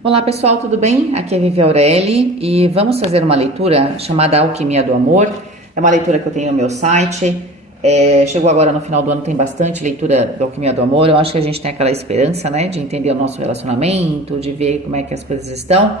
Olá pessoal, tudo bem? Aqui é Vivi Aureli e vamos fazer uma leitura chamada Alquimia do Amor. É uma leitura que eu tenho no meu site. Chegou agora no final do ano, tem bastante leitura do Alquimia do Amor. Eu acho que a gente tem aquela esperança, né, de entender o nosso relacionamento, de ver como é que as coisas estão.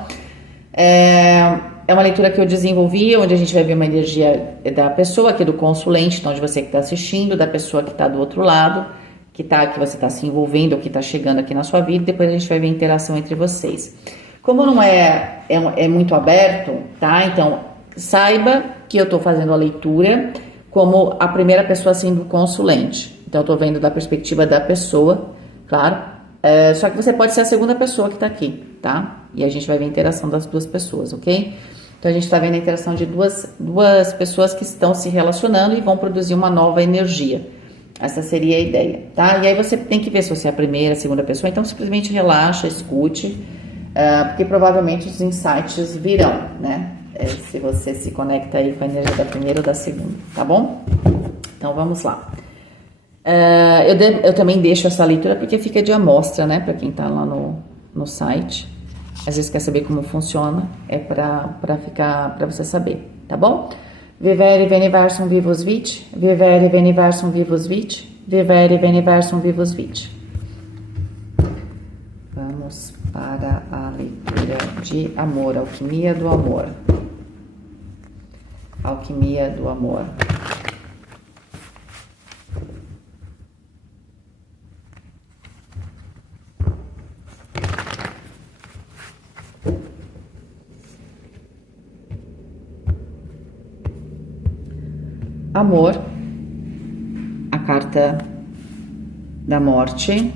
É uma leitura que eu desenvolvi, onde a gente vai ver uma energia da pessoa aqui do consulente, então de você que está assistindo, da pessoa que está do outro lado, que você está se envolvendo, ou que está chegando aqui na sua vida, depois a gente vai ver a interação entre vocês. Como não é muito aberto, tá? Então, saiba que eu estou fazendo a leitura como a primeira pessoa sendo consulente. Então, eu estou vendo da perspectiva da pessoa, claro. Só que você pode ser a segunda pessoa que está aqui, tá? E a gente vai ver a interação das duas pessoas, ok? Então, a gente está vendo a interação de duas pessoas que estão se relacionando e vão produzir uma nova energia. Essa seria a ideia, tá? E aí você tem que ver se você é a primeira, a segunda pessoa. Então, simplesmente relaxa, escute, porque provavelmente os insights virão, né? Se você se conecta aí com a energia da primeira ou da segunda, tá bom? Então, vamos lá. Eu também deixo essa leitura porque fica de amostra, né? Para quem tá lá no site. Às vezes quer saber como funciona, para você saber, tá bom? Vivere veniversum vivus vit, vivere veniversum vivus vit, vivere veniversum vivus vit. Vamos para a leitura de amor, alquimia do amor. Alquimia do amor. Amor, a carta da morte.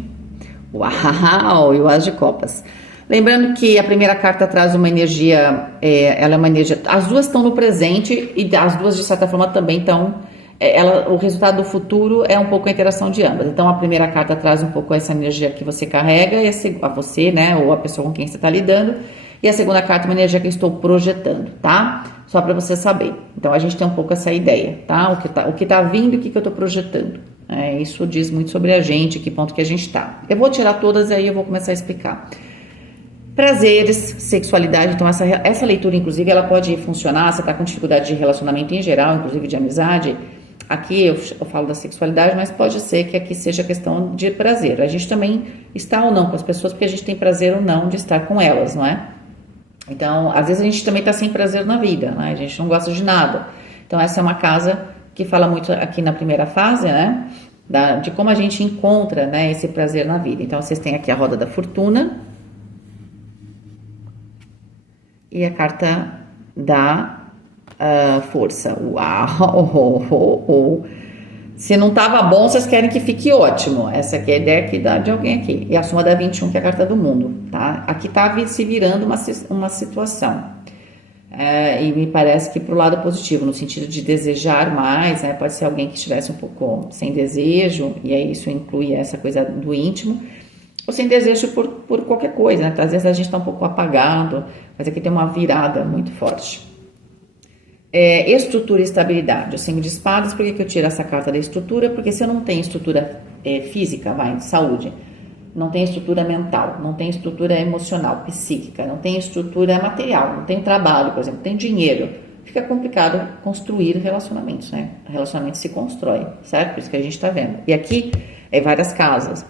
Uau! E o As de Copas. Lembrando que a primeira carta traz uma energia, ela é uma energia. As duas estão no presente e as duas, de certa forma, também estão. O resultado do futuro é um pouco a interação de ambas. Então, a primeira carta traz um pouco essa energia que você carrega, a você, né, ou a pessoa com quem você está lidando. E a segunda carta é uma energia que eu estou projetando, tá? Só para você saber. Então, a gente tem um pouco essa ideia, tá? O que tá vindo e o que eu estou projetando. Isso diz muito sobre a gente, que ponto que a gente está. Eu vou tirar todas e aí eu vou começar a explicar. Prazeres, sexualidade. Então, essa leitura, inclusive, ela pode funcionar. Você está com dificuldade de relacionamento em geral, inclusive de amizade. Aqui eu falo da sexualidade, mas pode ser que aqui seja questão de prazer. A gente também está ou não com as pessoas porque a gente tem prazer ou não de estar com elas, não é? Então, às vezes a gente também está sem prazer na vida, né? A gente não gosta de nada. Então, essa é uma casa que fala muito aqui na primeira fase, né? De como a gente encontra, né, esse prazer na vida. Então, vocês têm aqui a roda da fortuna e a carta da força. Uau! Se não estava bom, vocês querem que fique ótimo. Essa aqui é a ideia aqui de alguém aqui. E a soma da 21, que é a carta do mundo, tá? Aqui tá se virando uma situação. E me parece que pro lado positivo, no sentido de desejar mais, né? Pode ser alguém que estivesse um pouco sem desejo, e aí isso inclui essa coisa do íntimo, ou sem desejo por qualquer coisa, né? Às vezes a gente tá um pouco apagado, mas aqui tem uma virada muito forte. Estrutura e estabilidade. O 5 de espadas, por que eu tiro essa carta da estrutura? Porque se eu não tenho estrutura física, de saúde, não tem estrutura mental, não tem estrutura emocional, psíquica, não tem estrutura material, não tem trabalho, por exemplo, não tem dinheiro, fica complicado construir relacionamentos, né? Relacionamento se constrói, certo? Por isso que a gente tá vendo. E aqui várias casas.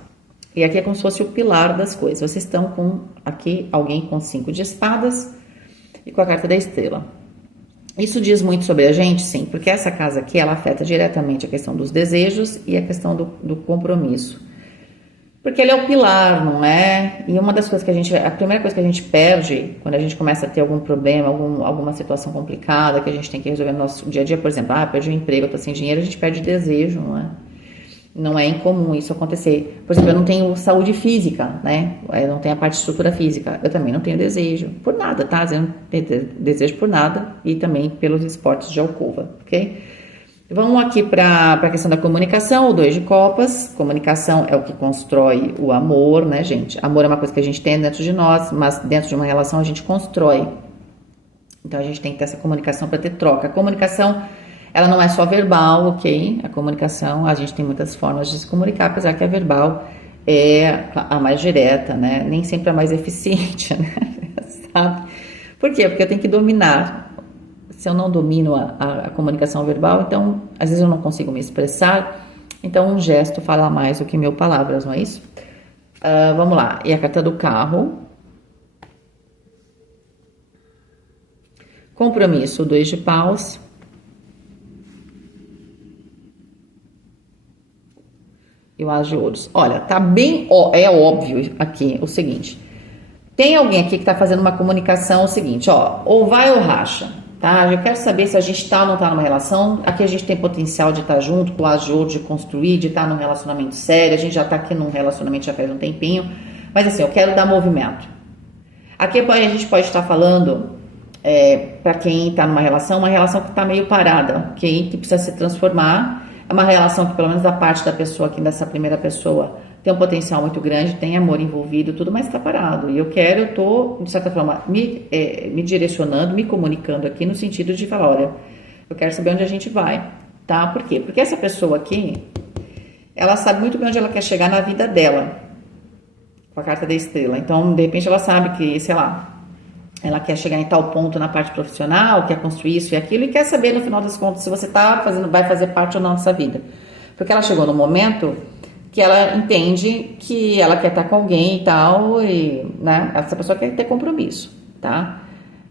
E aqui é como se fosse o pilar das coisas. Vocês estão com aqui alguém com 5 de espadas e com a carta da estrela. Isso diz muito sobre a gente, sim, porque essa casa aqui, ela afeta diretamente a questão dos desejos e a questão do compromisso. Porque ele é o pilar, não é? E uma das coisas a primeira coisa que a gente perde quando a gente começa a ter algum problema, alguma situação complicada que a gente tem que resolver no nosso dia a dia, por exemplo, perdi o emprego, eu tô sem dinheiro, a gente perde desejo, não é? Não é incomum isso acontecer. Por exemplo, eu não tenho saúde física, né? Eu não tenho a parte de estrutura física. Eu também não tenho desejo. Por nada, tá? Eu não tenho desejo por nada. E também pelos esportes de alcova, ok? Vamos aqui para a questão da comunicação, o 2 de copas. Comunicação é o que constrói o amor, né, gente? Amor é uma coisa que a gente tem dentro de nós, mas dentro de uma relação a gente constrói. Então, a gente tem que ter essa comunicação para ter troca. A comunicação, ela não é só verbal, ok? A comunicação, a gente tem muitas formas de se comunicar, apesar que a verbal é a mais direta, né? Nem sempre a mais eficiente, né? Sabe? Por quê? Porque eu tenho que dominar. Se eu não domino a comunicação verbal, então às vezes eu não consigo me expressar. Então um gesto fala mais do que mil palavras, não é isso? Vamos lá. E a carta do carro. Compromisso, 2 de paus. E o as de ouros. Olha, tá bem, é óbvio aqui o seguinte. Tem alguém aqui que tá fazendo uma comunicação o seguinte, ó, ou vai ou racha, tá? Eu quero saber se a gente tá ou não tá numa relação. Aqui a gente tem potencial de estar junto com o as de ouros, de construir, de estar num relacionamento sério. A gente já tá aqui num relacionamento já faz um tempinho. Mas assim, eu quero dar movimento. Aqui a gente pode estar falando, para quem está numa relação que está meio parada, ok? Que precisa se transformar. É uma relação que, pelo menos da parte da pessoa aqui, dessa primeira pessoa, tem um potencial muito grande, tem amor envolvido, tudo, mas está parado. E eu tô, de certa forma, me direcionando, me comunicando aqui no sentido de falar, olha, eu quero saber onde a gente vai, tá? Por quê? Porque essa pessoa aqui, ela sabe muito bem onde ela quer chegar na vida dela, com a carta da estrela. Então, de repente, ela sabe que, sei lá, ela quer chegar em tal ponto na parte profissional, quer construir isso e aquilo, e quer saber, no final das contas, se você vai fazer parte ou não dessa vida. Porque ela chegou no momento que ela entende que ela quer estar com alguém e tal, e, né, essa pessoa quer ter compromisso, tá?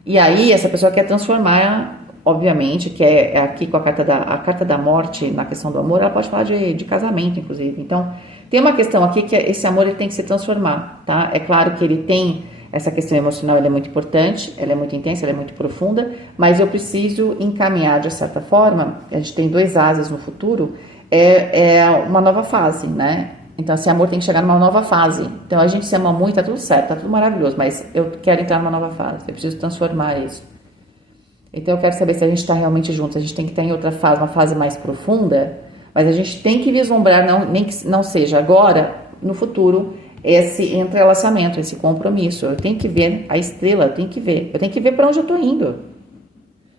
E aí, essa pessoa quer transformar, obviamente, que é aqui com a carta da morte, na questão do amor, ela pode falar de casamento, inclusive. Então, tem uma questão aqui que esse amor ele tem que se transformar, tá? É claro que ele tem essa questão emocional, ela é muito importante, ela é muito intensa, ela é muito profunda, mas eu preciso encaminhar de certa forma, a gente tem 2 asas no futuro, é uma nova fase, né? Então esse amor tem que chegar numa nova fase. Então a gente se ama muito, tá tudo certo, tá tudo maravilhoso, mas eu quero entrar numa nova fase, eu preciso transformar isso. Então eu quero saber se a gente está realmente juntos, a gente tem que estar em outra fase, uma fase mais profunda, mas a gente tem que vislumbrar, nem que não seja agora, no futuro, esse entrelaçamento, esse compromisso. Eu tenho que ver a estrela, eu tenho que ver para onde eu tô indo.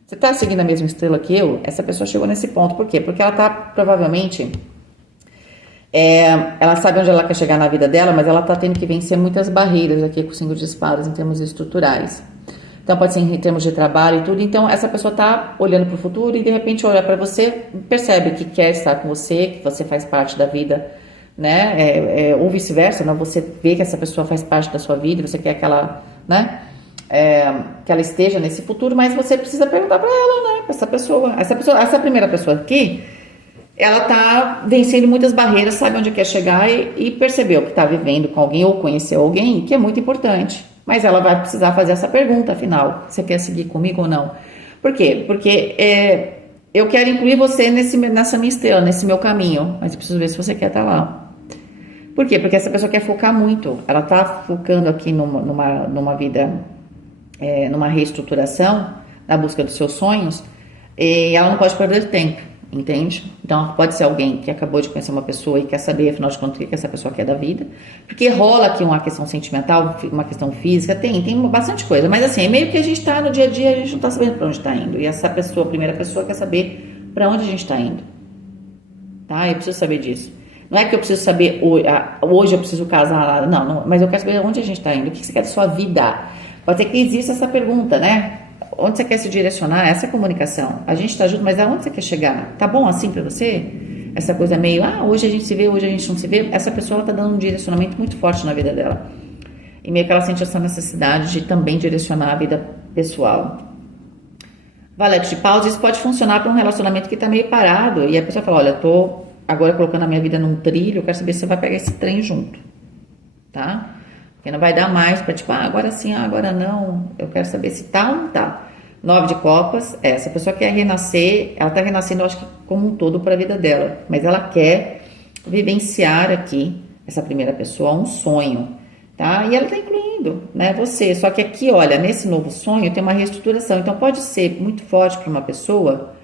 Você tá seguindo a mesma estrela que eu? Essa pessoa chegou nesse ponto, por quê? Porque ela tá, provavelmente, ela sabe onde ela quer chegar na vida dela, mas ela tá tendo que vencer muitas barreiras aqui com o 5 de espadas em termos estruturais. Então pode ser em termos de trabalho e tudo. Então essa pessoa tá olhando para o futuro e de repente olha para você, percebe que quer estar com você, que você faz parte da vida, né? Ou vice-versa, né? Você vê que essa pessoa faz parte da sua vida, você quer que ela, né? Que ela esteja nesse futuro, mas você precisa perguntar para ela, né? Essa primeira pessoa aqui, ela tá vencendo muitas barreiras, sabe onde quer chegar e percebeu que tá vivendo com alguém ou conheceu alguém, que é muito importante. Mas ela vai precisar fazer essa pergunta, afinal, você quer seguir comigo ou não? Por quê? Porque eu quero incluir você nessa minha estrela, nesse meu caminho, mas eu preciso ver se você quer estar lá. Por quê? Porque essa pessoa quer focar muito. Ela está focando aqui numa vida, numa reestruturação, na busca dos seus sonhos, e ela não pode perder tempo, entende? Então, pode ser alguém que acabou de conhecer uma pessoa e quer saber, afinal de contas, o que essa pessoa quer da vida. Porque rola aqui uma questão sentimental, uma questão física, tem bastante coisa. Mas assim, é meio que a gente está no dia a dia, a gente não está sabendo para onde está indo. E essa pessoa, a primeira pessoa, quer saber para onde a gente está indo. Tá? Eu preciso saber disso. Não é que eu preciso saber, hoje eu preciso casar, não, mas eu quero saber onde a gente está indo, o que você quer da sua vida. Pode ser que exista essa pergunta, né? Onde você quer se direcionar? Essa é a comunicação. A gente está junto, mas aonde você quer chegar? Tá bom assim para você? Essa coisa meio, hoje a gente se vê, hoje a gente não se vê. Essa pessoa está dando um direcionamento muito forte na vida dela. E meio que ela sente essa necessidade de também direcionar a vida pessoal. Valete de paus, isso pode funcionar para um relacionamento que está meio parado. E a pessoa fala, olha, eu tô agora colocando a minha vida num trilho, eu quero saber se você vai pegar esse trem junto, tá? Porque não vai dar mais para tipo, agora sim, agora não. Eu quero saber se tá ou não tá. 9 de copas, essa pessoa quer renascer, ela tá renascendo, eu acho que como um todo para a vida dela, mas ela quer vivenciar aqui, essa primeira pessoa, um sonho, tá? E ela tá incluindo, né, você. Só que aqui, olha, nesse novo sonho tem uma reestruturação, então pode ser muito forte para uma pessoa,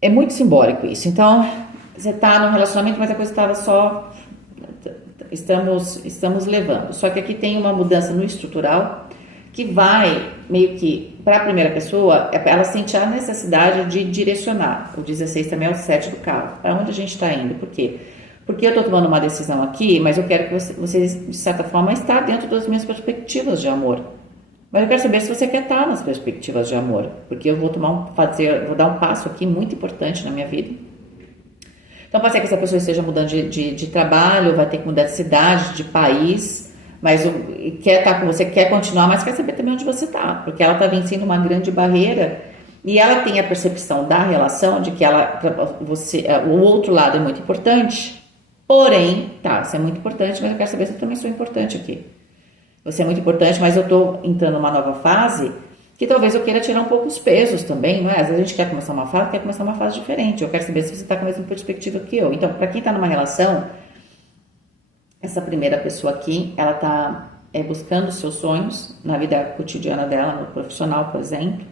é muito simbólico isso. Então, você tá num relacionamento, mas a coisa estava só... Estamos levando. Só que aqui tem uma mudança no estrutural que vai meio que, para a primeira pessoa, ela sente a necessidade de direcionar. O 16 também é o 7 do carro. Para onde a gente está indo? Por quê? Porque eu tô tomando uma decisão aqui, mas eu quero que vocês, de certa forma, está dentro das minhas perspectivas de amor. Mas eu quero saber se você quer estar nas perspectivas de amor, porque eu vou vou dar um passo aqui muito importante na minha vida. Então pode ser que essa pessoa esteja mudando de trabalho, vai ter que mudar de cidade, de país, mas quer estar com você, quer continuar, mas quer saber também onde você está, porque ela está vencendo uma grande barreira e ela tem a percepção da relação de que o outro lado é muito importante, porém, tá, você é muito importante, mas eu quero saber se eu também sou importante aqui. Você é muito importante, mas eu estou entrando numa nova fase que talvez eu queira tirar um pouco os pesos também, não é? Às vezes a gente quer começar uma fase diferente. Eu quero saber se você está com a mesma perspectiva que eu. Então, para quem está numa relação, essa primeira pessoa aqui, ela está buscando os seus sonhos na vida cotidiana dela, no profissional, por exemplo.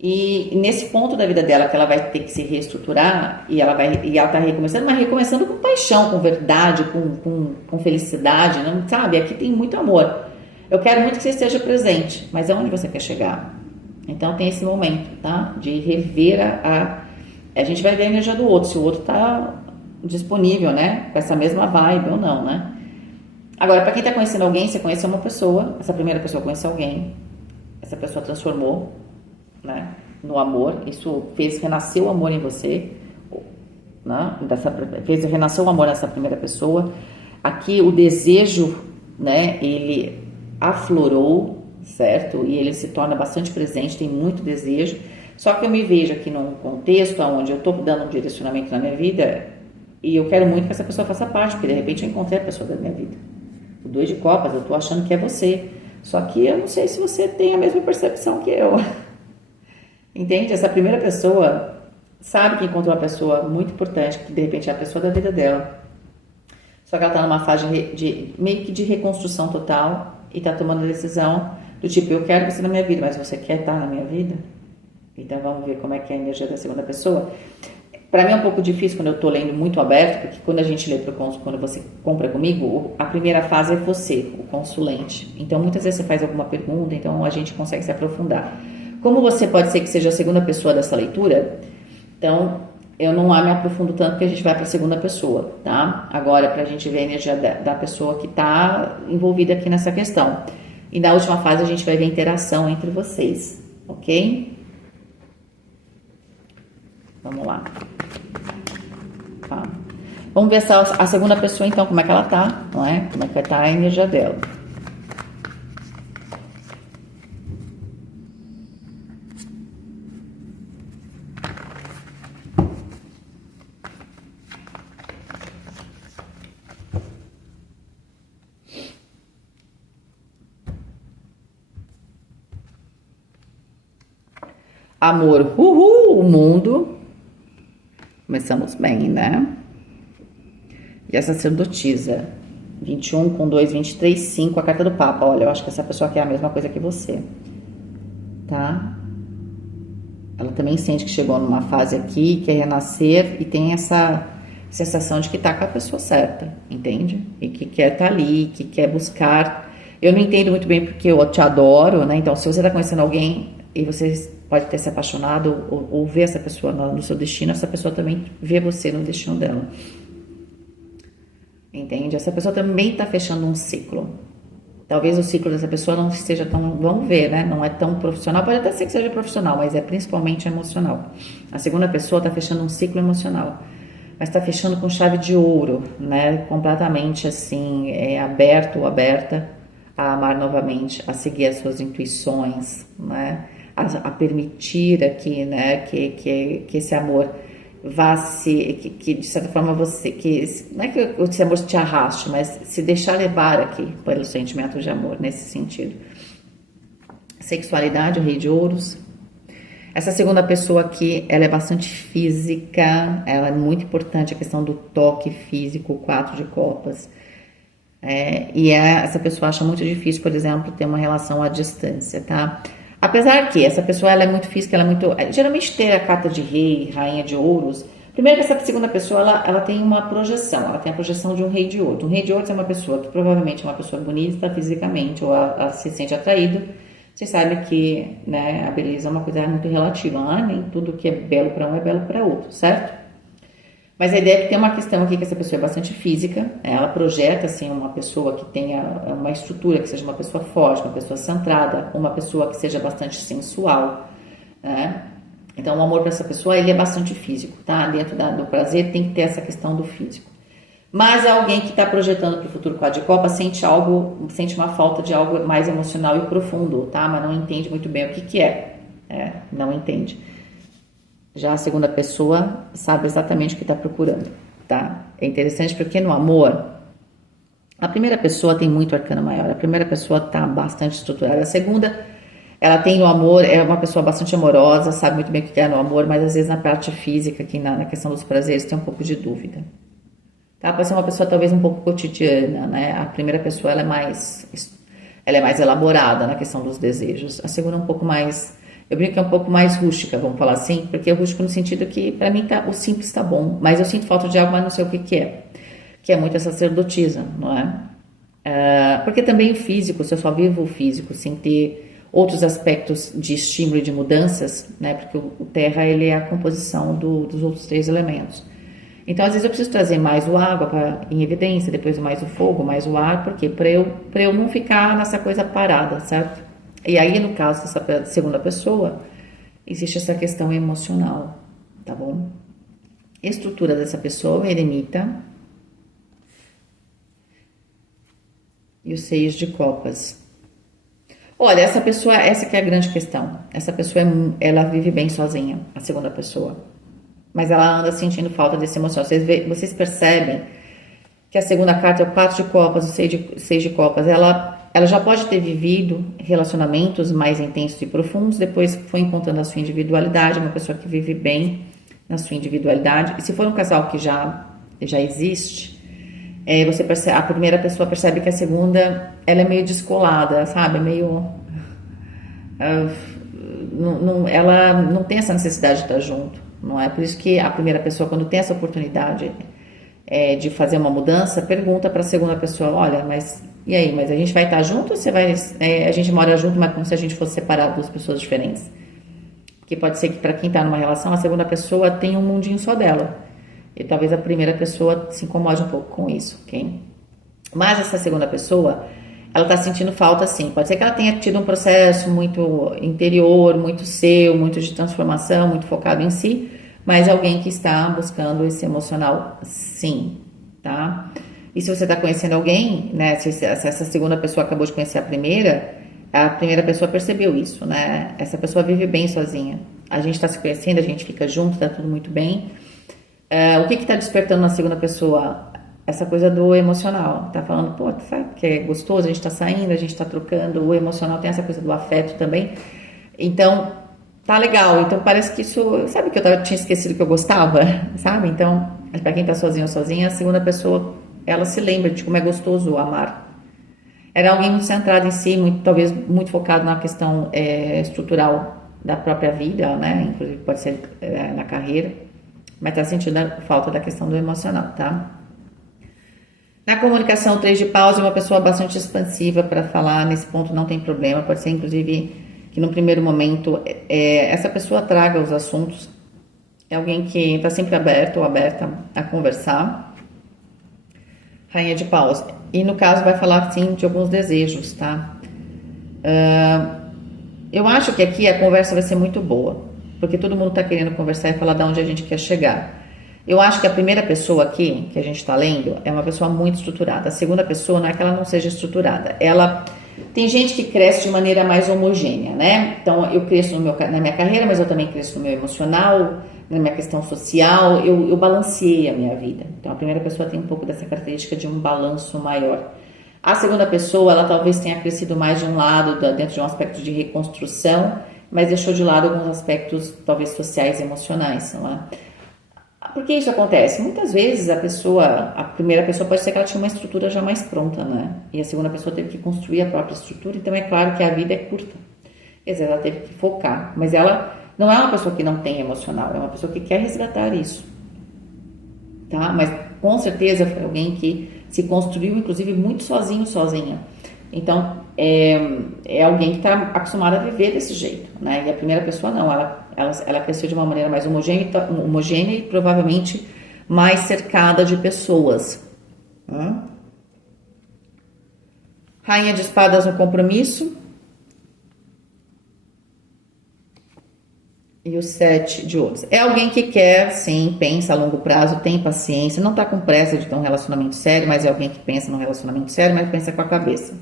E nesse ponto da vida dela que ela vai ter que se reestruturar e ela está recomeçando, mas recomeçando com paixão, com verdade, com felicidade, não sabe? Aqui tem muito amor. Eu quero muito que você esteja presente, mas aonde você quer chegar? Então tem esse momento, tá? De rever a gente vai ver a energia do outro, se o outro tá disponível, né? Com essa mesma vibe ou não, né? Agora, para quem tá conhecendo alguém, você conheceu uma pessoa, essa primeira pessoa conheceu alguém, essa pessoa transformou, né, no amor, isso renasceu o amor em você, né, renasceu o amor nessa primeira pessoa. Aqui o desejo, né, ele aflorou, certo? E ele se torna bastante presente, tem muito desejo. Só que eu me vejo aqui num contexto onde eu tô dando um direcionamento na minha vida e eu quero muito que essa pessoa faça parte, porque de repente eu encontrei a pessoa da minha vida. O 2 de copas, eu tô achando que é você. Só que eu não sei se você tem a mesma percepção que eu. Entende? Essa primeira pessoa sabe que encontrou uma pessoa muito importante, que de repente é a pessoa da vida dela. Só que ela está numa fase meio que de reconstrução total e está tomando a decisão do tipo, eu quero você na minha vida, mas você quer estar na minha vida? Então vamos ver como é que é a energia da segunda pessoa. Para mim é um pouco difícil quando eu estou lendo muito aberto, porque quando a gente lê quando você compra comigo, a primeira fase é você, o consulente. Então muitas vezes você faz alguma pergunta, então a gente consegue se aprofundar. Como você pode ser que seja a segunda pessoa dessa leitura, então eu não me aprofundo tanto porque a gente vai para a segunda pessoa, tá? Agora, para a gente ver a energia da pessoa que está envolvida aqui nessa questão. E na última fase a gente vai ver a interação entre vocês, ok? Vamos lá. Tá. Vamos ver a segunda pessoa, então, como é que ela tá, não é? Como é que tá a energia dela. Amor, uhul, o mundo. Começamos bem, né? E a sacerdotisa, 21 com 2, 23, 5, a carta do Papa. Olha, eu acho que essa pessoa quer a mesma coisa que você, tá? Ela também sente que chegou numa fase aqui, quer renascer e tem essa sensação de que tá com a pessoa certa, entende? E que quer estar ali, que quer buscar. Eu não entendo muito bem porque eu te adoro, né? Então, se você tá conhecendo alguém e você pode ter se apaixonado ou ver essa pessoa no seu destino, essa pessoa também vê você no destino dela. Entende? Essa pessoa também está fechando um ciclo. Talvez o ciclo dessa pessoa não seja tão, vamos ver, né? Não é tão profissional, pode até ser que seja profissional, mas é principalmente emocional. A segunda pessoa está fechando um ciclo emocional, mas está fechando com chave de ouro, né? Completamente assim, aberto ou aberta a amar novamente, a seguir as suas intuições, né? A permitir aqui, né, que esse amor vá que de certa forma você, não é que esse amor te arraste, mas se deixar levar aqui pelo sentimento de amor, nesse sentido. Sexualidade, o rei de ouros. Essa segunda pessoa aqui, ela é bastante física, ela é muito importante a questão do toque físico, o 4 de copas. Essa pessoa acha muito difícil, por exemplo, ter uma relação à distância, tá? Apesar que essa pessoa ela é muito física, ela é muito... Geralmente ter a carta de rei, rainha de ouros... Primeiro que essa segunda pessoa, ela tem uma projeção. Ela tem a projeção de um rei de ouros. Um rei de ouros é uma pessoa que provavelmente é uma pessoa bonita fisicamente, ou ela se sente atraído. Você sabe que, né, a beleza é uma coisa muito relativa. Nem tudo que é belo para um é belo para outro, certo? Mas a ideia é que tem uma questão aqui que essa pessoa é bastante física, ela projeta assim uma pessoa que tenha uma estrutura, que seja uma pessoa forte, uma pessoa centrada, uma pessoa que seja bastante sensual, né? Então o amor para essa pessoa ele é bastante físico, tá? Dentro do prazer tem que ter essa questão do físico. Mas alguém que está projetando para o futuro quadro de copa sente uma falta de algo mais emocional e profundo, tá? Mas não entende muito bem o que que é, não entende. Já a segunda pessoa sabe exatamente o que está procurando, tá? É interessante porque no amor, a primeira pessoa tem muito arcano maior, a primeira pessoa está bastante estruturada, a segunda, ela tem no amor, é uma pessoa bastante amorosa, sabe muito bem o que é no amor, mas às vezes na parte física, aqui na questão dos prazeres, tem um pouco de dúvida. Tá? Pode ser uma pessoa talvez um pouco cotidiana, né? A primeira pessoa ela é mais elaborada na questão dos desejos, a segunda é um pouco mais. Eu brinco que é um pouco mais rústica, vamos falar assim, porque é rústico no sentido que, para mim, o simples tá bom, mas eu sinto falta de algo, mas não sei o que que é. Que é muito a sacerdotisa, não é? Porque também o físico, se eu só vivo o físico, sem ter outros aspectos de estímulo e de mudanças, né? Porque o terra, ele é a composição dos outros 3 elementos. Então, às vezes eu preciso trazer mais o água em evidência, depois mais o fogo, mais o ar, porque para eu não ficar nessa coisa parada, certo? E aí, no caso dessa segunda pessoa, existe essa questão emocional, tá bom? Estrutura dessa pessoa, eremita e os 6 de copas. Olha, essa pessoa, essa que é a grande questão. Essa pessoa, ela vive bem sozinha, a segunda pessoa. Mas ela anda sentindo falta desse emoção. Vocês percebem que a segunda carta é o 4 de copas, o 6 de copas. Ela já pode ter vivido relacionamentos mais intensos e profundos, depois foi encontrando a sua individualidade, uma pessoa que vive bem na sua individualidade. E se for um casal que já existe, você percebe, a primeira pessoa percebe que a segunda ela é meio descolada, sabe? Meio ela não tem essa necessidade de estar junto, não é? Por isso que a primeira pessoa, quando tem essa oportunidade de fazer uma mudança, pergunta para a segunda pessoa, olha, mas e aí, mas a gente vai estar junto ou a gente mora junto, mas como se a gente fosse separar 2 pessoas diferentes? Porque pode ser que para quem está numa relação, a segunda pessoa tem um mundinho só dela. E talvez a primeira pessoa se incomode um pouco com isso, ok? Mas essa segunda pessoa, ela está sentindo falta sim. Pode ser que ela tenha tido um processo muito interior, muito seu, muito de transformação, muito focado em si, mas alguém que está buscando esse emocional sim, tá? E se você está conhecendo alguém, né? Se essa segunda pessoa acabou de conhecer a primeira pessoa percebeu isso, né? Essa pessoa vive bem sozinha. A gente está se conhecendo, a gente fica junto, está tudo muito bem. O que está despertando na segunda pessoa? Essa coisa do emocional. Tá falando, pô, sabe que é gostoso, a gente está saindo, a gente está trocando. O emocional tem essa coisa do afeto também. Então, tá legal. Então, parece que isso... Sabe que eu tinha esquecido que eu gostava? Sabe? Então, para quem está sozinho ou sozinha, a segunda pessoa... ela se lembra de como é gostoso amar. Era alguém muito centrado em si, talvez muito focado na questão estrutural da própria vida, né? Inclusive pode ser na carreira, mas está sentindo a falta da questão do emocional, tá? Na comunicação, 3 de paus é uma pessoa bastante expansiva para falar, nesse ponto não tem problema, pode ser inclusive que no primeiro momento essa pessoa traga os assuntos, é alguém que está sempre aberto ou aberta a conversar. Rainha de paus. E no caso vai falar sim de alguns desejos, tá? Eu acho que aqui a conversa vai ser muito boa, porque todo mundo tá querendo conversar e falar de onde a gente quer chegar. Eu acho que a primeira pessoa aqui, que a gente tá lendo, é uma pessoa muito estruturada. A segunda pessoa não é que ela não seja estruturada. Ela... Tem gente que cresce de maneira mais homogênea, né? Então, eu cresço na minha carreira, mas eu também cresço no meu emocional, na minha questão social, eu balanceei a minha vida. Então, a primeira pessoa tem um pouco dessa característica de um balanço maior. A segunda pessoa, ela talvez tenha crescido mais de um lado, dentro de um aspecto de reconstrução, mas deixou de lado alguns aspectos, talvez, sociais e emocionais, não é? Por que isso acontece? Muitas vezes a primeira pessoa pode ser que ela tinha uma estrutura já mais pronta, né? E a segunda pessoa teve que construir a própria estrutura, então é claro que a vida é curta. Quer dizer, ela teve que focar, mas ela não é uma pessoa que não tem emocional, é uma pessoa que quer resgatar isso, tá? Mas com certeza foi alguém que se construiu, inclusive, muito sozinho, sozinha. Então, é alguém que está acostumado a viver desse jeito, né? E a primeira pessoa não, ela cresceu de uma maneira mais homogênea e provavelmente mais cercada de pessoas. Rainha de espadas no compromisso. E o 7 de ouros. É alguém que quer, sim, pensa a longo prazo, tem paciência, não tá com pressa de ter um relacionamento sério, mas é alguém que pensa num relacionamento sério, mas pensa com a cabeça.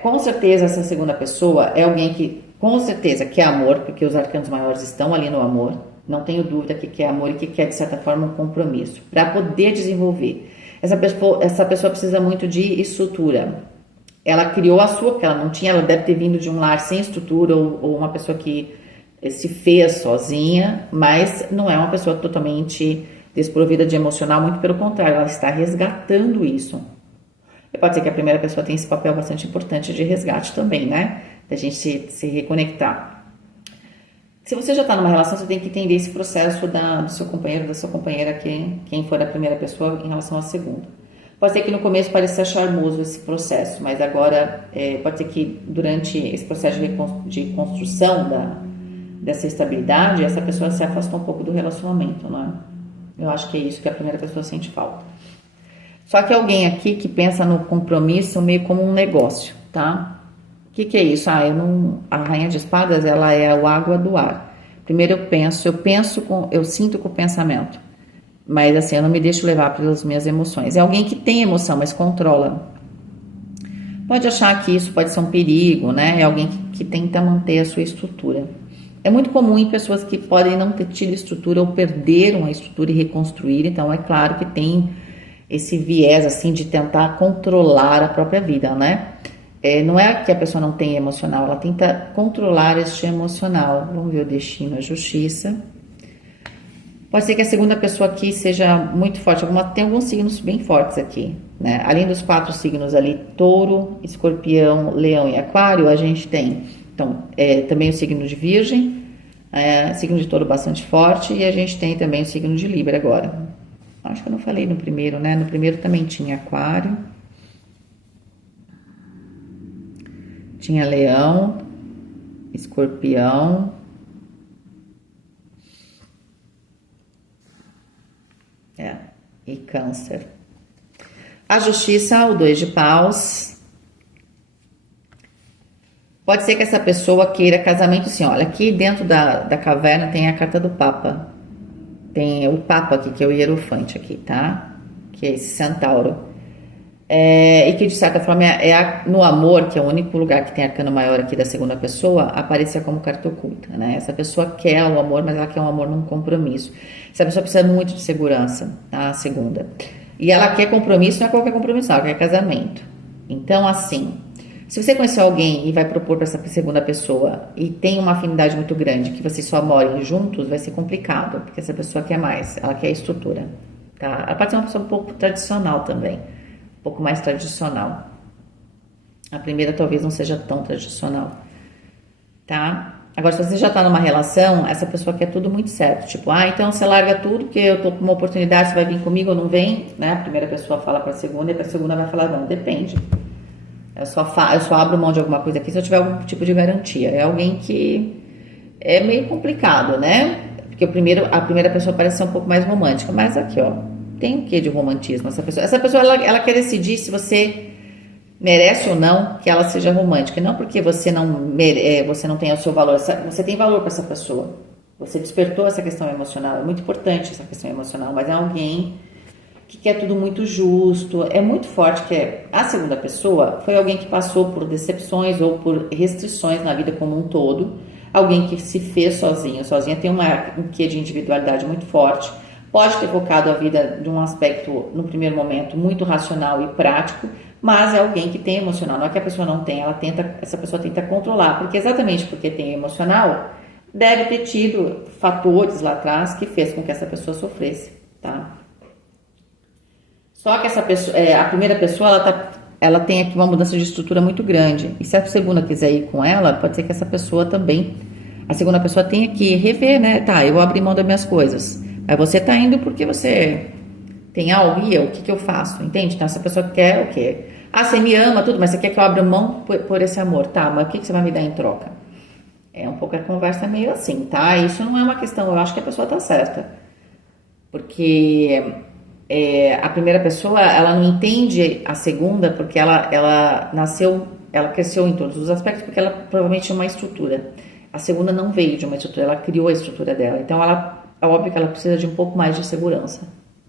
Com certeza essa segunda pessoa é alguém que, com certeza, quer amor, porque os arcanos maiores estão ali no amor. Não tenho dúvida que quer amor e que quer, de certa forma, um compromisso. Para poder desenvolver. Essa pessoa precisa muito de estrutura. Ela criou a sua, porque ela não tinha, ela deve ter vindo de um lar sem estrutura ou uma pessoa que se fez sozinha, mas não é uma pessoa totalmente desprovida de emocional, muito pelo contrário, ela está resgatando isso. E pode ser que a primeira pessoa tenha esse papel bastante importante de resgate também, né? Da gente se reconectar. Se você já está numa relação, você tem que entender esse processo do seu companheiro, da sua companheira, quem for a primeira pessoa em relação à segunda. Pode ser que no começo pareça charmoso esse processo, mas agora pode ser que durante esse processo de construção dessa estabilidade, essa pessoa se afastou um pouco do relacionamento, não é? Eu acho que é isso que a primeira pessoa sente falta. Só que alguém aqui que pensa no compromisso meio como um negócio, tá? O que é isso? A rainha de espadas, ela é a água do ar. Primeiro eu sinto com o pensamento, mas assim, eu não me deixo levar pelas minhas emoções. É alguém que tem emoção, mas controla. Pode achar que isso pode ser um perigo, né? É alguém que tenta manter a sua estrutura. É muito comum em pessoas que podem não ter tido estrutura ou perderam a estrutura e reconstruir. Então, é claro que tem esse viés, assim, de tentar controlar a própria vida, né? Não é que a pessoa não tem emocional, ela tenta controlar este emocional. Vamos ver o destino, a justiça. Pode ser que a segunda pessoa aqui seja muito forte. Tem alguns signos bem fortes aqui, né? Além dos 4 signos ali, touro, escorpião, leão e aquário, a gente tem, então, também o signo de virgem, signo de touro bastante forte, e a gente tem também o signo de Libra agora. Acho que eu não falei no primeiro, né? No primeiro também tinha aquário, tinha leão, escorpião, e câncer. A justiça, o 2 de paus. Pode ser que essa pessoa queira casamento, sim. Olha, aqui dentro da caverna tem a carta do Papa. Tem o Papa aqui, que é o Hierofante aqui, tá? Que é esse centauro. E que, de certa forma, no amor, que é o único lugar que tem arcano maior aqui da segunda pessoa, aparecia como carta oculta, né? Essa pessoa quer o amor, mas ela quer um amor num compromisso. Essa pessoa precisa muito de segurança, tá? A segunda. E ela quer compromisso, não é qualquer compromisso, ela quer casamento. Então, assim, se você conhecer alguém e vai propor para essa segunda pessoa e tem uma afinidade muito grande, que vocês só morem juntos, vai ser complicado, porque essa pessoa quer mais, ela quer estrutura, tá? Ela pode ser uma pessoa um pouco tradicional também, um pouco mais tradicional. A primeira talvez não seja tão tradicional, tá? Agora, se você já tá numa relação, essa pessoa quer tudo muito certo, tipo, então você larga tudo, porque eu tô com uma oportunidade, você vai vir comigo ou não vem, né? A primeira pessoa fala para a segunda e a segunda vai falar, não, depende. Eu só abro mão de alguma coisa aqui se eu tiver algum tipo de garantia. É alguém que é meio complicado, né? Porque a primeira pessoa parece ser um pouco mais romântica. Mas aqui, ó, tem o que de romantismo? Essa pessoa ela quer decidir se você merece ou não que ela seja romântica. Não porque você não tem o seu valor. Você tem valor para essa pessoa. Você despertou essa questão emocional. É muito importante essa questão emocional. Mas é alguém que quer tudo muito justo, é muito forte que a segunda pessoa foi alguém que passou por decepções ou por restrições na vida como um todo, alguém que se fez sozinha tem um quê de individualidade muito forte, pode ter focado a vida de um aspecto, no primeiro momento, muito racional e prático, mas é alguém que tem emocional, não é que a pessoa não tem, essa pessoa tenta controlar, porque exatamente porque tem emocional, deve ter tido fatores lá atrás que fez com que essa pessoa sofresse, tá? Só que essa pessoa, a primeira pessoa, ela tem aqui uma mudança de estrutura muito grande. E se a segunda quiser ir com ela, pode ser que essa pessoa também, a segunda pessoa tenha que rever, né? Tá, eu vou abrir mão das minhas coisas. Mas você tá indo porque você tem algo e o que eu faço? Entende? Então essa pessoa quer o quê? Você me ama, tudo, mas você quer que eu abra mão por esse amor. Tá, mas o que você vai me dar em troca? É um pouco a conversa meio assim, tá? Isso não é uma questão, eu acho que a pessoa tá certa. porque a primeira pessoa, ela não entende a segunda porque ela nasceu, ela cresceu em todos os aspectos porque ela provavelmente tinha uma estrutura. A segunda não veio de uma estrutura, ela criou a estrutura dela. Então, é óbvio que ela precisa de um pouco mais de segurança,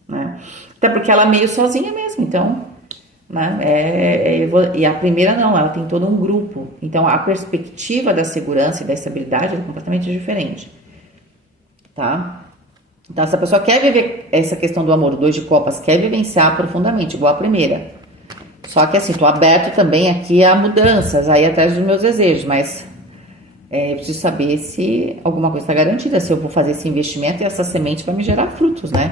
né? Até porque ela é meio sozinha mesmo, então, né? E a primeira não, ela tem todo um grupo. Então, a perspectiva da segurança e da estabilidade é completamente diferente, tá? Então, essa pessoa quer viver essa questão do amor, o 2 de copas, quer vivenciar profundamente, igual a primeira. Só que assim, tô aberto também aqui a mudanças, aí atrás dos meus desejos, mas eu preciso saber se alguma coisa está garantida, se eu vou fazer esse investimento e essa semente vai me gerar frutos, né?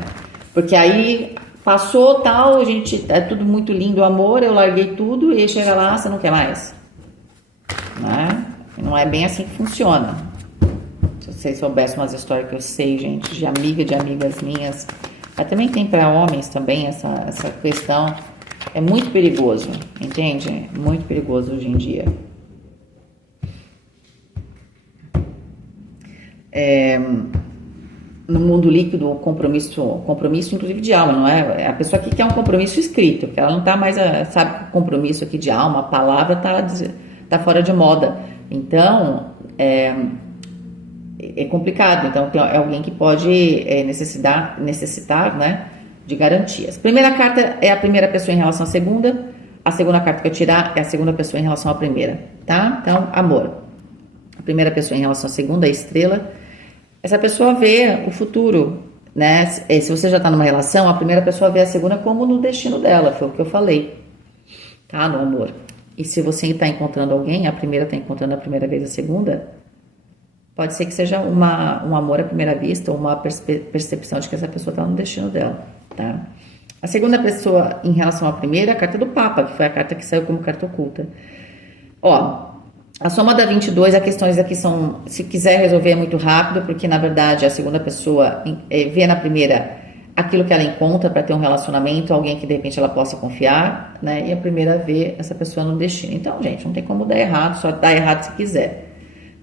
Porque aí passou tal, gente, é tudo muito lindo o amor, eu larguei tudo e aí chega lá, você não quer mais, né? Não é bem assim que funciona. Se vocês soubessem umas histórias que eu sei, gente, de amigas minhas, mas também tem para homens também essa questão. É muito perigoso, entende? Muito perigoso hoje em dia. No mundo líquido, compromisso inclusive de alma, não é? A pessoa que quer um compromisso escrito, porque ela não tá mais, sabe, compromisso aqui de alma, a palavra tá fora de moda. Então, é complicado. Então, é alguém que pode necessitar, né, de garantias. Primeira carta é a primeira pessoa em relação à segunda. A segunda carta que eu tirar é a segunda pessoa em relação à primeira, tá? Então, amor. A primeira pessoa em relação à segunda, a estrela. Essa pessoa vê o futuro, né? Se você já tá numa relação, a primeira pessoa vê a segunda como no destino dela, foi o que eu falei, tá? No amor. E se você está encontrando alguém, a primeira está encontrando a primeira vez a segunda, pode ser que seja um amor à primeira vista ou uma percepção de que essa pessoa está no destino dela, tá? A segunda pessoa em relação à primeira, a carta do Papa, que foi a carta que saiu como carta oculta. Ó, a soma da 22, as questões aqui são, se quiser resolver é muito rápido, porque na verdade a segunda pessoa vê na primeira aquilo que ela encontra para ter um relacionamento, alguém que de repente ela possa confiar, né? E a primeira vê essa pessoa no destino. Então, gente, não tem como dar errado, só dá errado se quiser,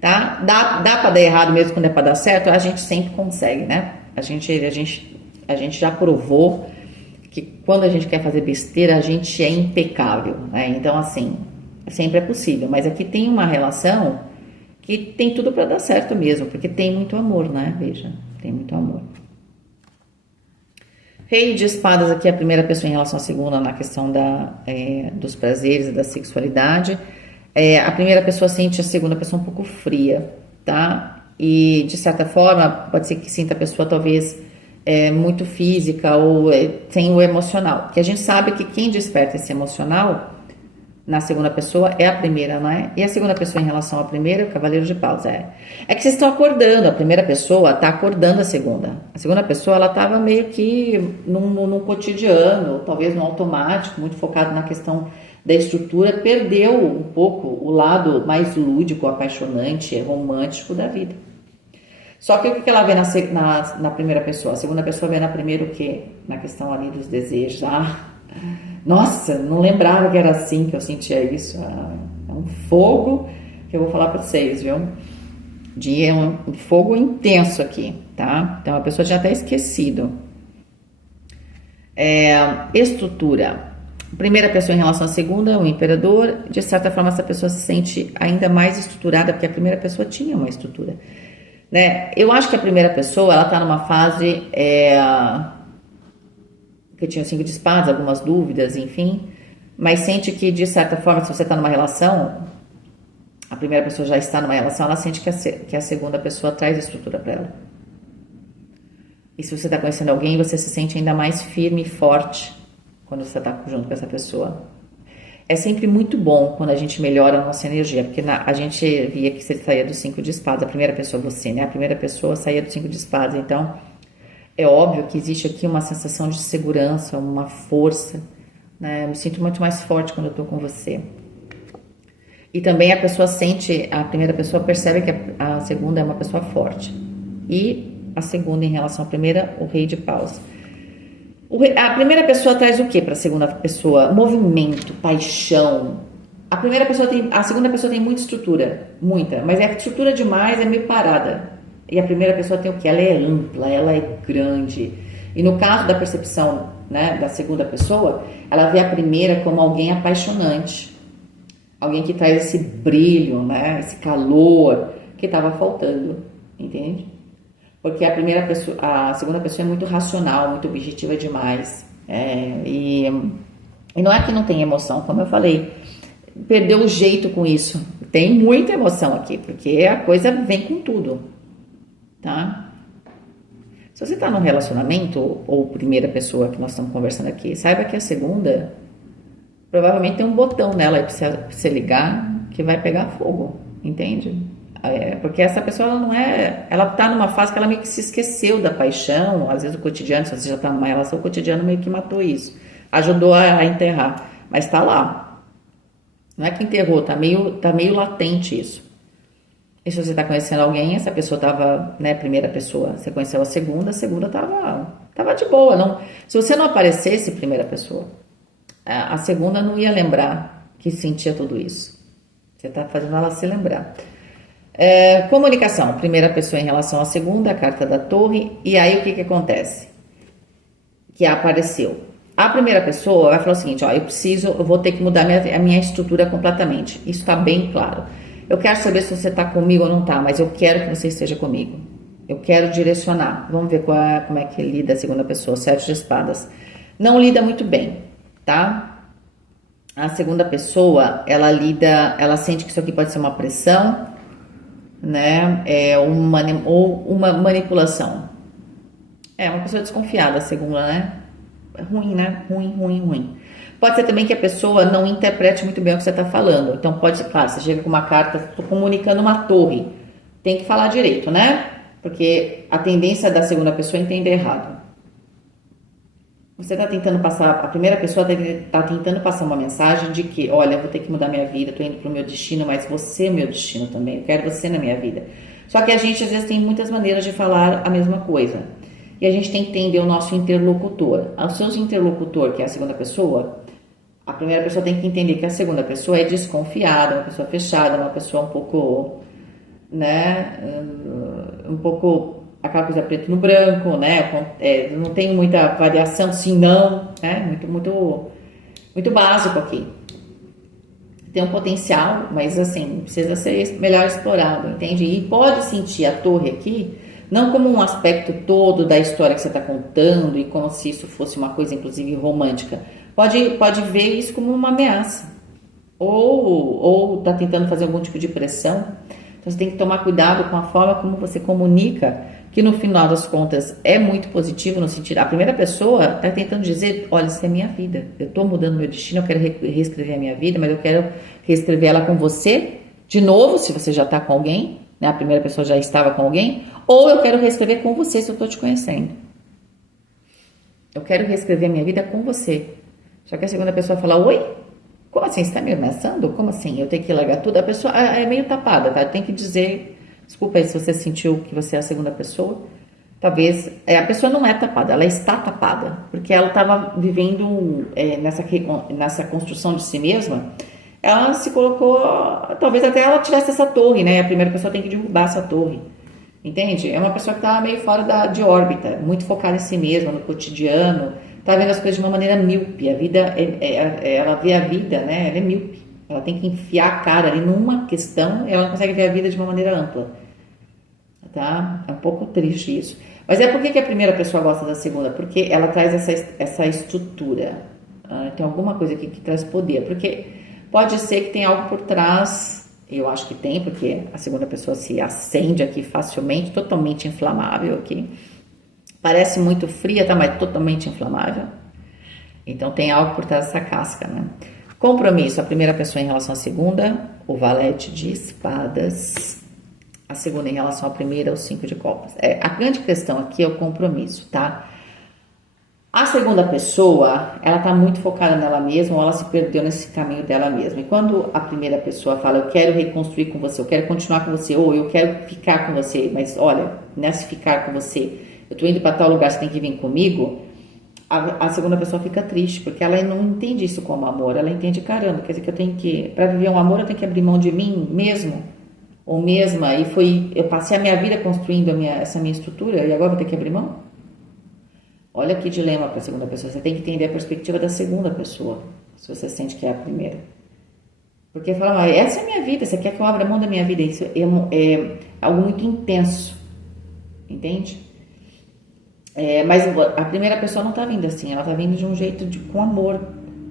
tá? Dá para dar errado mesmo quando é para dar certo, a gente sempre consegue, né? A gente já provou que quando a gente quer fazer besteira, a gente é impecável, né? Então, assim, sempre é possível, mas aqui tem uma relação que tem tudo para dar certo mesmo, porque tem muito amor, né? Veja, tem muito amor. Rei de espadas aqui é a primeira pessoa em relação à segunda na questão dos prazeres e da sexualidade. A primeira pessoa sente a segunda pessoa um pouco fria, tá? E de certa forma pode ser que sinta a pessoa talvez muito física ou sem o emocional. Porque a gente sabe que quem desperta esse emocional na segunda pessoa é a primeira, não é? E a segunda pessoa em relação à primeira, o cavaleiro de paus, é que vocês estão acordando, a primeira pessoa está acordando a segunda. A segunda pessoa, ela estava meio que num cotidiano, talvez no automático, muito focado na questão da estrutura, perdeu um pouco o lado mais lúdico, apaixonante, romântico da vida. Só que o que ela vê na primeira pessoa? A segunda pessoa vê na primeira o quê? Na questão ali dos desejos, nossa, não lembrava que era assim que eu sentia isso. É um fogo que eu vou falar para vocês, viu? Um fogo intenso aqui, tá? Então a pessoa tinha até esquecido. Estrutura. Primeira pessoa em relação à segunda, o imperador. De certa forma, essa pessoa se sente ainda mais estruturada, porque a primeira pessoa tinha uma estrutura, né? Eu acho que a primeira pessoa, ela tá numa fase que tinha 5 de espadas, algumas dúvidas, enfim, mas sente que, de certa forma, se você está numa relação, a primeira pessoa já está numa relação, ela sente que a segunda pessoa traz estrutura para ela. E se você está conhecendo alguém, você se sente ainda mais firme e forte quando você está junto com essa pessoa. É sempre muito bom quando a gente melhora a nossa energia, porque a gente via que você saía do 5 de espadas, a primeira pessoa você, né? A primeira pessoa saía do 5 de espadas, então é óbvio que existe aqui uma sensação de segurança, uma força, né? Eu me sinto muito mais forte quando eu estou com você. E também a pessoa sente, a primeira pessoa percebe que a segunda é uma pessoa forte. E a segunda em relação à primeira, o rei de paus. A primeira pessoa traz o que para a segunda pessoa? Movimento, paixão. A segunda pessoa tem muita estrutura, muita, mas a estrutura demais é meio parada. E a primeira pessoa tem o que? Ela é ampla, ela é grande, E no caso da percepção, né, da segunda pessoa, ela vê a primeira como alguém apaixonante, alguém que traz esse brilho, né, esse calor que estava faltando, entende? Porque a segunda pessoa é muito racional, muito objetiva demais, e não é que não tem emoção, como eu falei, perdeu o jeito com isso. Tem muita emoção aqui, porque a coisa vem com tudo, tá? Se você tá num relacionamento, ou primeira pessoa que nós estamos conversando aqui, saiba que a segunda, provavelmente tem um botão nela aí pra você ligar, que vai pegar fogo, entende? Porque essa pessoa, ela não é... Ela tá numa fase que ela meio que se esqueceu da paixão, às vezes o cotidiano, se você já tá numa relação, o cotidiano meio que matou isso. Ajudou a enterrar, mas tá lá. Não é que enterrou, tá meio latente isso. E se você está conhecendo alguém, essa pessoa estava, né, primeira pessoa, você conheceu a segunda tava de boa. Não, se você não aparecesse primeira pessoa, a segunda não ia lembrar que sentia tudo isso. Você está fazendo ela se lembrar. Comunicação, primeira pessoa em relação à segunda, a carta da torre, e aí o que acontece? Que apareceu. A primeira pessoa vai falar o seguinte, ó, eu vou ter que mudar a minha estrutura completamente. Isso está bem claro. Eu quero saber se você está comigo ou não está, mas eu quero que você esteja comigo. Eu quero direcionar. Vamos ver como é que lida a segunda pessoa. 7 de espadas. Não lida muito bem, tá? A segunda pessoa, ela sente que isso aqui pode ser uma pressão, né? Ou uma manipulação. É uma pessoa desconfiada, a segunda, né? Ruim, né? Ruim. Pode ser também que a pessoa não interprete muito bem o que você está falando. Então, pode ser, claro, você chega com uma carta, estou comunicando uma torre. Tem que falar direito, né? Porque a tendência da segunda pessoa é entender errado. Você está tentando passar, a primeira pessoa está tentando passar uma mensagem de que, olha, eu vou ter que mudar minha vida, estou indo para o meu destino, mas você é meu destino também, eu quero você na minha vida. Só que a gente, às vezes, tem muitas maneiras de falar a mesma coisa. E a gente tem que entender o nosso interlocutor. O seu interlocutor, que é a segunda pessoa, a primeira pessoa tem que entender que a segunda pessoa é desconfiada, uma pessoa fechada, uma pessoa um pouco, né, um pouco aquela coisa preto no branco, né, não tem muita variação, sim, não, né, muito básico aqui. Tem um potencial, mas assim, precisa ser melhor explorado, entende? E pode sentir a torre aqui, não como um aspecto todo da história que você está contando e como se isso fosse uma coisa, inclusive, romântica. Pode ver isso como uma ameaça. Ou está tentando fazer algum tipo de pressão. Então, você tem que tomar cuidado com a forma como você comunica, que no final das contas é muito positivo no sentido... A primeira pessoa está tentando dizer, olha, isso é minha vida. Eu estou mudando meu destino, eu quero reescrever a minha vida, mas eu quero reescrever ela com você. De novo, se você já está com alguém, né? A primeira pessoa já estava com alguém. Ou eu quero reescrever com você se eu estou te conhecendo. Eu quero reescrever a minha vida com você. Só que a segunda pessoa fala, oi? Como assim? Você está me ameaçando? Como assim? Eu tenho que largar tudo? A pessoa é meio tapada, tá? Tem que dizer, desculpa aí se você sentiu que você é a segunda pessoa. Talvez, a pessoa não é tapada, ela está tapada. Porque ela estava vivendo nessa construção de si mesma. Ela se colocou, talvez até ela tivesse essa torre, né? A primeira pessoa tem que derrubar essa torre. Entende? É uma pessoa que está meio fora de órbita, muito focada em si mesma, no cotidiano, está vendo as coisas de uma maneira míope. A vida, ela vê a vida, né? Ela é míope. Ela tem que enfiar a cara ali numa questão e ela não consegue ver a vida de uma maneira ampla. Tá? É um pouco triste isso. Mas por que a primeira pessoa gosta da segunda? Porque ela traz essa estrutura. Tem alguma coisa aqui que traz poder. Porque pode ser que tem algo por trás... Eu acho que tem, porque a segunda pessoa se acende aqui facilmente, totalmente inflamável aqui. Parece muito fria, tá? Mas totalmente inflamável. Então tem algo por trás dessa casca, né? Compromisso, a primeira pessoa em relação à segunda, o valete de espadas. A segunda em relação à primeira, o 5 de copas. A grande questão aqui é o compromisso, tá? A segunda pessoa, ela tá muito focada nela mesma ou ela se perdeu nesse caminho dela mesma. E quando a primeira pessoa fala, eu quero reconstruir com você, eu quero continuar com você, ou eu quero ficar com você, mas olha, nesse ficar com você, eu tô indo para tal lugar, você tem que vir comigo, a segunda pessoa fica triste, porque ela não entende isso como amor, ela entende, caramba, quer dizer que eu tenho que, para viver um amor, eu tenho que abrir mão de mim mesmo, ou mesma, eu passei a minha vida construindo essa minha estrutura, e agora vou ter que abrir mão? Olha que dilema para a segunda pessoa. Você tem que entender a perspectiva da segunda pessoa, se você sente que é a primeira. Porque fala, essa é a minha vida, você quer que eu abra mão da minha vida? Isso é algo muito intenso, entende? Mas a primeira pessoa não tá vindo assim, ela tá vindo de um jeito com amor.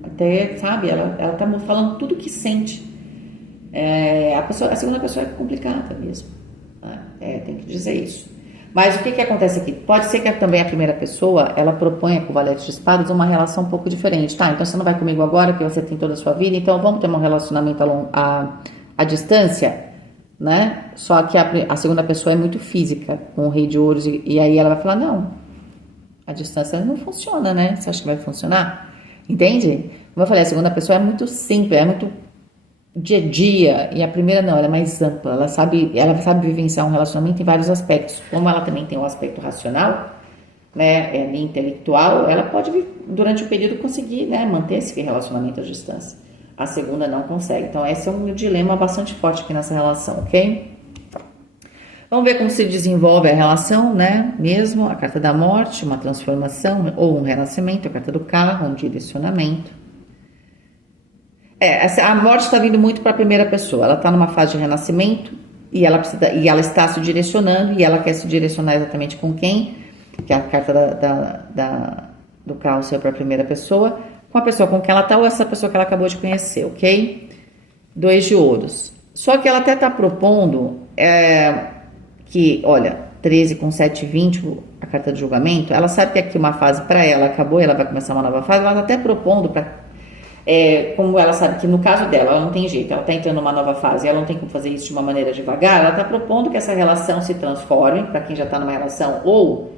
Até, sabe, ela tá falando tudo o que sente. A segunda pessoa é complicada mesmo. Tem que dizer isso. Mas o que acontece aqui? Pode ser que também a primeira pessoa, ela proponha com o valete de espadas uma relação um pouco diferente. Tá, então você não vai comigo agora, que você tem toda a sua vida, então vamos ter um relacionamento à distância, né? Só que a segunda pessoa é muito física, com o rei de ouros, e aí ela vai falar, não, a distância não funciona, né? Você acha que vai funcionar? Entende? Como eu falei, a segunda pessoa é muito simples, é muito dia a dia, e a primeira não, ela é mais ampla, ela sabe vivenciar um relacionamento em vários aspectos. Como ela também tem um aspecto racional, né, intelectual, ela pode, durante o período, conseguir, né, manter esse relacionamento à distância. A segunda não consegue. Então, esse é um dilema bastante forte aqui nessa relação, ok? Vamos ver como se desenvolve a relação, né? Mesmo a carta da morte, uma transformação ou um renascimento, a carta do carro, um direcionamento. A morte está vindo muito para a primeira pessoa. Ela está numa fase de renascimento e ela está se direcionando, e ela quer se direcionar exatamente com quem? Que é a carta do carro ser para a primeira pessoa, com a pessoa com quem ela está ou essa pessoa que ela acabou de conhecer, ok? 2 de ouros. Só que ela até está propondo que, olha, 13 com 7, 20, a carta de julgamento, ela sabe que aqui uma fase para ela acabou, ela vai começar uma nova fase, ela está até propondo para... como ela sabe que no caso dela, ela não tem jeito, ela está entrando numa nova fase, ela não tem como fazer isso de uma maneira devagar, ela está propondo que essa relação se transforme, para quem já está numa relação, ou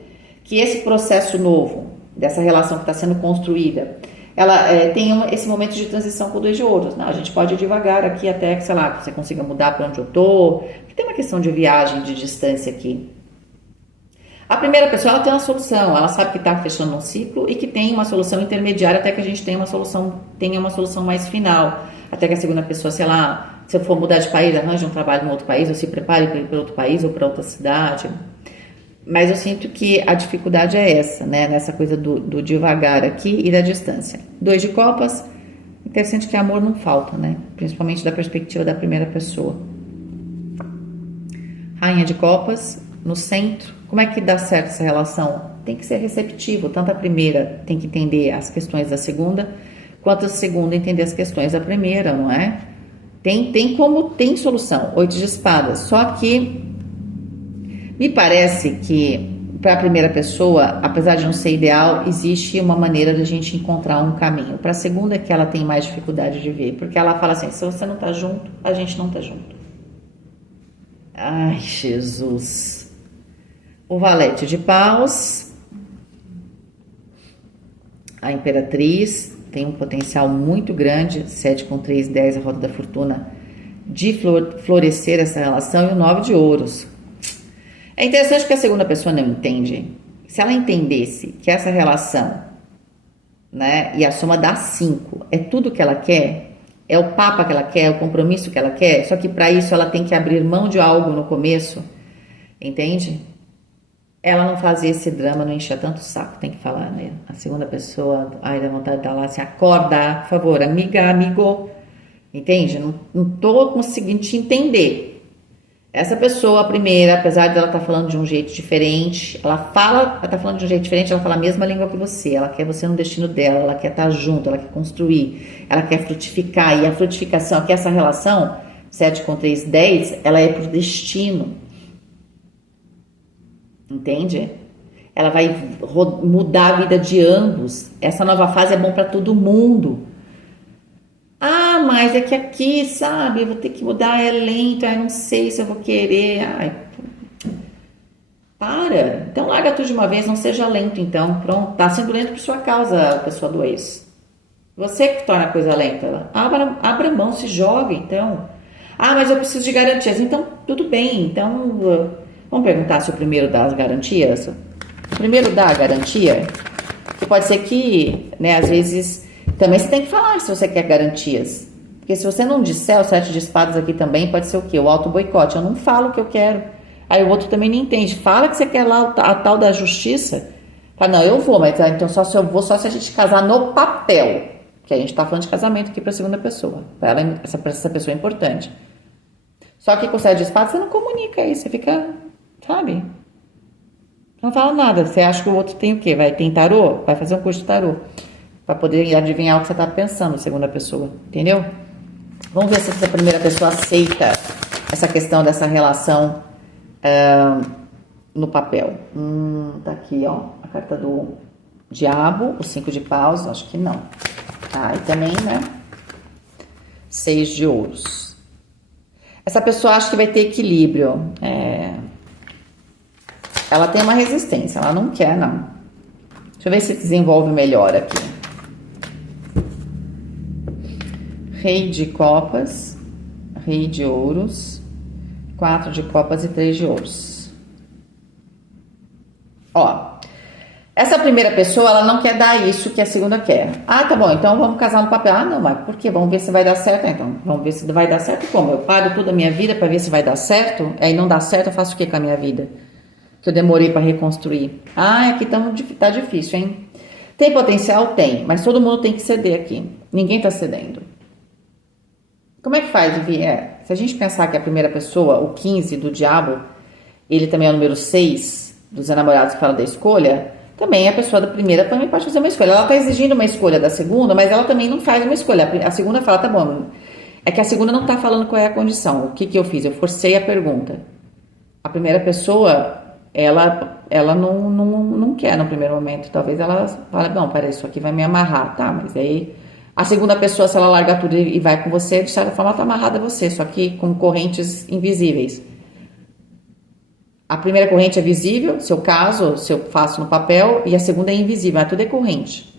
que esse processo novo, dessa relação que está sendo construída, ela tem esse momento de transição com o 2 de ouros. Não, a gente pode ir devagar aqui até que, sei lá, você consiga mudar para onde eu tô, porque tem uma questão de viagem, de distância aqui. A primeira pessoa, ela tem uma solução, ela sabe que está fechando um ciclo e que tem uma solução intermediária até que a gente tenha uma solução mais final. Até que a segunda pessoa, sei lá, se eu for mudar de país, arranje um trabalho em outro país, ou se prepare para ir para outro país ou para outra cidade. Mas eu sinto que a dificuldade é essa, né? Nessa coisa do devagar aqui e da distância. 2 de copas, interessante que amor não falta, né? Principalmente da perspectiva da primeira pessoa. Rainha de copas, no centro. Como é que dá certo essa relação? Tem que ser receptivo. Tanto a primeira tem que entender as questões da segunda, quanto a segunda entender as questões da primeira, não é? Tem solução. 8 de espadas. Só que me parece que para a primeira pessoa, apesar de não ser ideal, existe uma maneira de a gente encontrar um caminho. Para a segunda é que ela tem mais dificuldade de ver, porque ela fala assim, se você não tá junto, a gente não tá junto. Ai, Jesus. O valete de paus, a imperatriz tem um potencial muito grande, 7 com 3, 10, a roda da fortuna, de florescer essa relação, e o 9 de ouros. É interessante que a segunda pessoa não entende. Se ela entendesse que essa relação, né, e a soma dá 5, é tudo que ela quer, é o papa que ela quer, é o compromisso que ela quer, só que para isso ela tem que abrir mão de algo no começo, entende? Ela não fazia esse drama, não enchia tanto o saco, tem que falar, né? A segunda pessoa, ai, dá vontade de dar lá assim, acorda, por favor, amiga, amigo, entende? Não tô conseguindo te entender. Essa pessoa, a primeira, apesar dela estar falando de um jeito diferente, ela tá falando de um jeito diferente, ela fala a mesma língua que você, ela quer você no destino dela, ela quer estar junto, ela quer construir, ela quer frutificar, e a frutificação aqui, essa relação, 7 com 3, 10, ela é pro destino. Entende? Ela vai mudar a vida de ambos. Essa nova fase é bom para todo mundo. Ah, mas é que aqui, sabe, eu vou ter que mudar, é lento, não sei se eu vou querer. Ai, para. Então larga tudo de uma vez, não seja lento então. Pronto, tá sendo lento por sua causa, pessoa do ex. Você que torna a coisa lenta. Abra mão, se joga então. Ah, mas eu preciso de garantias. Então, tudo bem. Então, vamos perguntar se o primeiro dá as garantias? O primeiro dá a garantia? Que pode ser que, né, às vezes, também você tem que falar se você quer garantias. Porque se você não disser, o 7 de espadas aqui também pode ser o quê? O auto-boicote. Eu não falo o que eu quero. Aí o outro também não entende. Fala que você quer lá a tal da justiça. Fala, não, eu vou, mas então só se eu vou, só se a gente casar no papel. Que a gente tá falando de casamento aqui pra segunda pessoa. Pra ela, essa pessoa é importante. Só que com o 7 de espadas você não comunica isso, você fica, sabe? Não fala nada. Você acha que o outro tem o quê? Vai ter tarô? Vai fazer um curso de tarô. Pra poder adivinhar o que você tá pensando, segunda pessoa. Entendeu? Vamos ver se essa primeira pessoa aceita essa questão dessa relação no papel. Tá aqui, ó. A carta do diabo, o 5 de paus. Acho que não. E também, né? 6 de ouros. Essa pessoa acha que vai ter equilíbrio. Ela tem uma resistência, ela não quer, não. Deixa eu ver se desenvolve melhor aqui. Rei de copas, rei de ouros, 4 de copas e 3 de ouros. Ó, essa primeira pessoa, ela não quer dar isso que a segunda quer. Tá bom, então vamos casar no papel. Não, mas por quê? Vamos ver se vai dar certo. Então, vamos ver se vai dar certo como? Eu paro toda a minha vida para ver se vai dar certo? Aí não dá certo, eu faço o que com a minha vida? Que eu demorei para reconstruir. Aqui tá difícil, hein? Tem potencial? Tem, mas todo mundo tem que ceder aqui. Ninguém tá cedendo. Como é que faz, Vivi? Se a gente pensar que a primeira pessoa, o 15 do diabo, ele também é o número 6 dos enamorados que fala da escolha, também a pessoa da primeira também pode fazer uma escolha. Ela tá exigindo uma escolha da segunda, mas ela também não faz uma escolha. A segunda fala, tá bom, é que a segunda não tá falando qual é a condição. O que eu fiz? Eu forcei a pergunta. A primeira pessoa, ela não quer no primeiro momento. Talvez ela fale, não, peraí, isso aqui vai me amarrar, tá? Mas aí a segunda pessoa, se ela larga tudo e vai com você, de certa forma ela tá amarrada a você, só que com correntes invisíveis. A primeira corrente é visível, se eu caso, se eu faço no papel, e a segunda é invisível, mas tudo é corrente.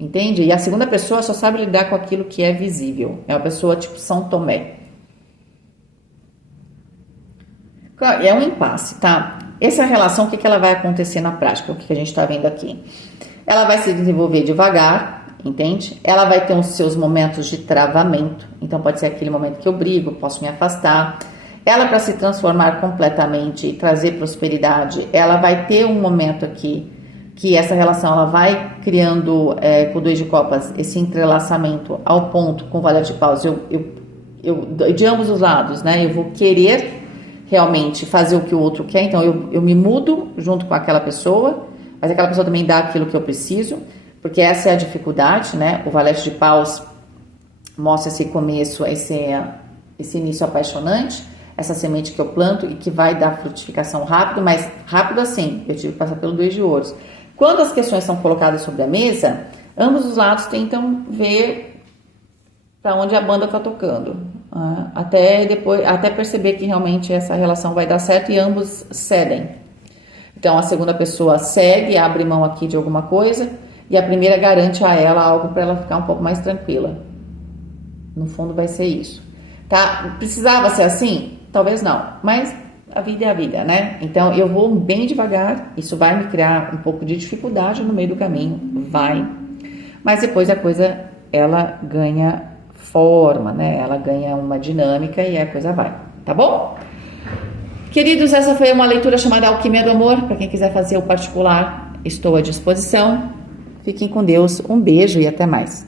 Entende? E a segunda pessoa só sabe lidar com aquilo que é visível. É uma pessoa tipo São Tomé. É um impasse, tá? Essa relação, o que ela vai acontecer na prática? O que a gente tá vendo aqui? Ela vai se desenvolver devagar, entende? Ela vai ter os seus momentos de travamento. Então pode ser aquele momento que eu brigo, posso me afastar. Ela, para se transformar completamente e trazer prosperidade, ela vai ter um momento aqui que essa relação ela vai criando com o 2 de copas esse entrelaçamento ao ponto com o valete de paus. Eu de ambos os lados, né? Eu vou querer realmente fazer o que o outro quer, então eu me mudo junto com aquela pessoa, mas aquela pessoa também dá aquilo que eu preciso, porque essa é a dificuldade, né? O valete de paus mostra esse começo, esse início apaixonante, essa semente que eu planto e que vai dar frutificação rápido, mas rápido assim, eu tive que passar pelo 2 de ouros. Quando as questões são colocadas sobre a mesa, ambos os lados tentam ver para onde a banda está tocando, até perceber que realmente essa relação vai dar certo e ambos cedem. Então a segunda pessoa cede, abre mão aqui de alguma coisa e a primeira garante a ela algo para ela ficar um pouco mais tranquila. No fundo vai ser isso, tá? Precisava ser assim? Talvez não, mas a vida é a vida, né? Então eu vou bem devagar, isso vai me criar um pouco de dificuldade no meio do caminho, vai. Mas depois a coisa, ela ganha forma, né? Ela ganha uma dinâmica e a coisa vai, tá bom? Queridos, essa foi uma leitura chamada Alquimia do Amor. Para quem quiser fazer o particular, estou à disposição. Fiquem com Deus, um beijo e até mais.